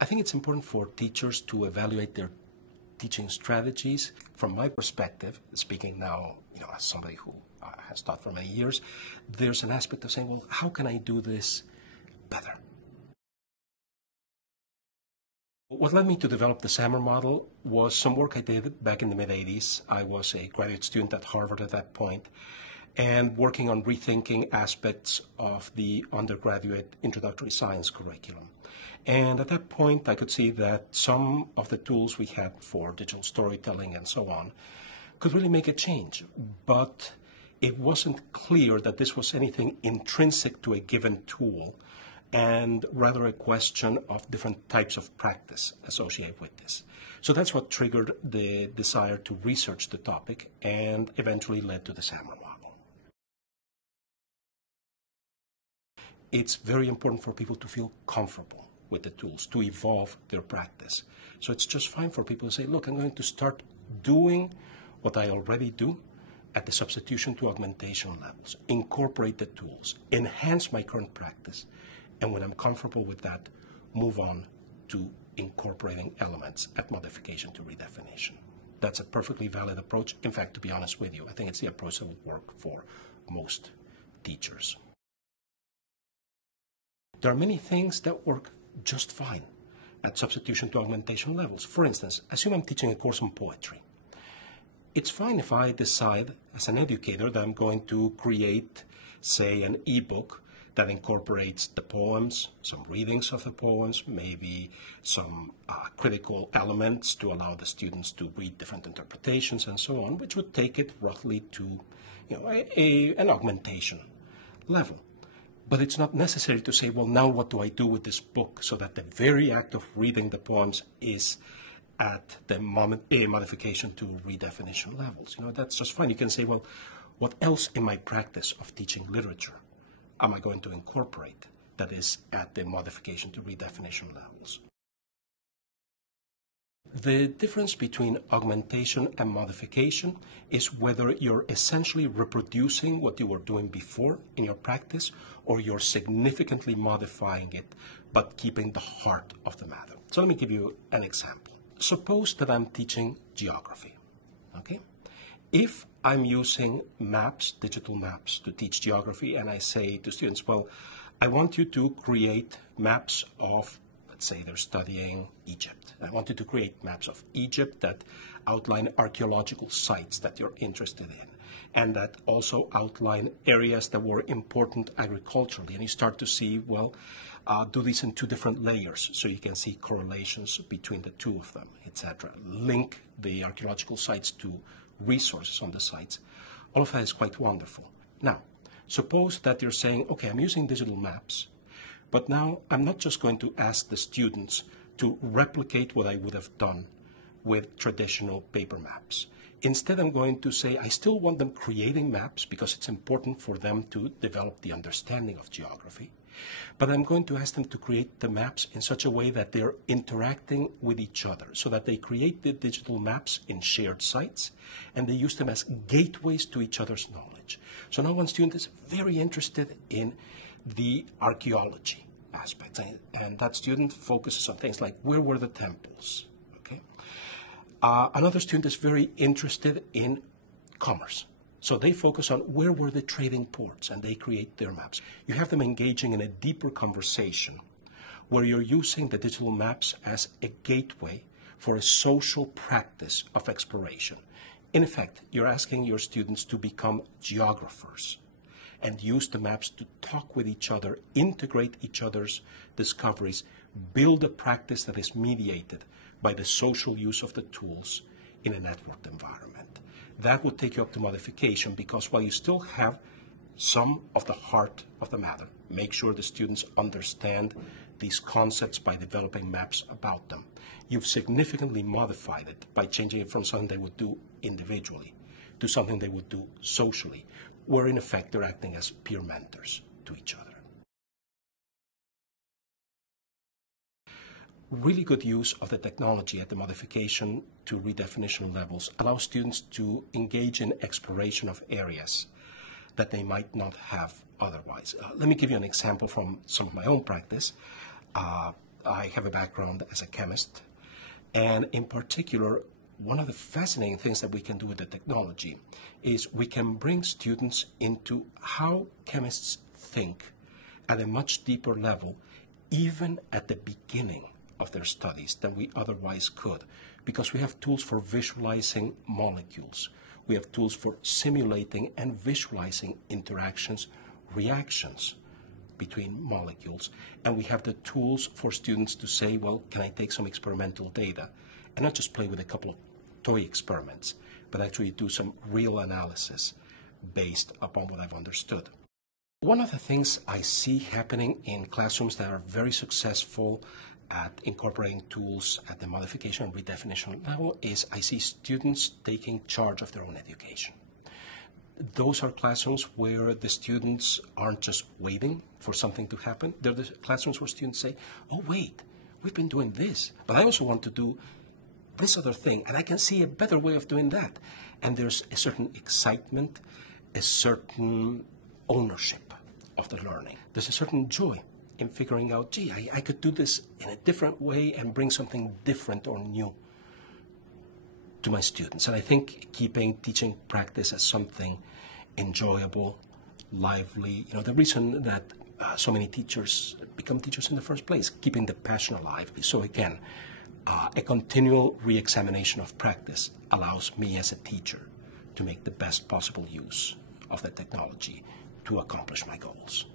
I think it's important for teachers to evaluate their teaching strategies. From my perspective, speaking now, as somebody who has taught for many years, there's an aspect of saying, well, how can I do this better? What led me to develop the SAMR model was some work I did back in the mid-'80s. I was a graduate student at Harvard at that point, and working on rethinking aspects of the undergraduate introductory science curriculum. And at that point, I could see that some of the tools we had for digital storytelling and so on could really make a change. But it wasn't clear that this was anything intrinsic to a given tool, and rather a question of different types of practice associated with this. So that's what triggered the desire to research the topic and eventually led to the SAMR model. It's very important for people to feel comfortable with the tools, to evolve their practice. So it's just fine for people to say, look, I'm going to start doing what I already do at the substitution to augmentation levels, incorporate the tools, enhance my current practice, and when I'm comfortable with that, move on to incorporating elements at modification to redefinition. That's a perfectly valid approach. In fact, to be honest with you, I think it's the approach that would work for most teachers. There are many things that work just fine at substitution to augmentation levels. For instance, assume I'm teaching a course on poetry. It's fine if I decide as an educator that I'm going to create, say, an ebook that incorporates the poems, some readings of the poems, maybe some critical elements to allow the students to read different interpretations and so on, which would take it roughly to an augmentation level. But it's not necessary to say, well, now what do I do with this book so that the very act of reading the poems is at the modification to redefinition levels. That's just fine. You can say, well, what else in my practice of teaching literature am I going to incorporate that is at the modification to redefinition levels? The difference between augmentation and modification is whether you're essentially reproducing what you were doing before in your practice, or you're significantly modifying it but keeping the heart of the matter. So let me give you an example. Suppose that I'm teaching geography, okay? If I'm using maps, digital maps, to teach geography, and I say to students, well, I want you to create maps of, let's say they're studying Egypt. I want you to create maps of Egypt that outline archaeological sites that you're interested in, and that also outline areas that were important agriculturally. And you start to see, well, do these in two different layers so you can see correlations between the two of them, etc. Link the archaeological sites to resources on the sites. All of that is quite wonderful. Now, suppose that you're saying, okay, I'm using digital maps, but now I'm not just going to ask the students to replicate what I would have done with traditional paper maps. Instead, I'm going to say I still want them creating maps because it's important for them to develop the understanding of geography. But I'm going to ask them to create the maps in such a way that they're interacting with each other, so that they create the digital maps in shared sites, and they use them as gateways to each other's knowledge. So now one student is very interested in the archaeology aspects, and that student focuses on things like, where were the temples? Okay. Another student is very interested in commerce. So they focus on where were the trading ports, and they create their maps. You have them engaging in a deeper conversation where you're using the digital maps as a gateway for a social practice of exploration. In effect, you're asking your students to become geographers and use the maps to talk with each other, integrate each other's discoveries, build a practice that is mediated by the social use of the tools in a networked environment. That would take you up to modification, because while you still have some of the heart of the matter, make sure the students understand these concepts by developing maps about them. You've significantly modified it by changing it from something they would do individually to something they would do socially, where in effect they're acting as peer mentors to each other. Really good use of the technology at the modification to redefinition levels allows students to engage in exploration of areas that they might not have otherwise. Let me give you an example from some of my own practice. I have a background as a chemist, and in particular, one of the fascinating things that we can do with the technology is we can bring students into how chemists think at a much deeper level, even at the beginning of their studies than we otherwise could, because we have tools for visualizing molecules. We have tools for simulating and visualizing interactions, reactions between molecules. And we have the tools for students to say, well, can I take some experimental data and not just play with a couple of toy experiments, but actually do some real analysis based upon what I've understood. One of the things I see happening in classrooms that are very successful at incorporating tools at the modification and redefinition level is I see students taking charge of their own education. Those are classrooms where the students aren't just waiting for something to happen. They're the classrooms where students say, oh wait, we've been doing this, but I also want to do this other thing, and I can see a better way of doing that. And there's a certain excitement, a certain ownership of the learning. There's a certain joy in figuring out, gee, I could do this in a different way and bring something different or new to my students. And I think keeping teaching practice as something enjoyable, lively, the reason that so many teachers become teachers in the first place, keeping the passion alive. So again, a continual re-examination of practice allows me as a teacher to make the best possible use of the technology to accomplish my goals.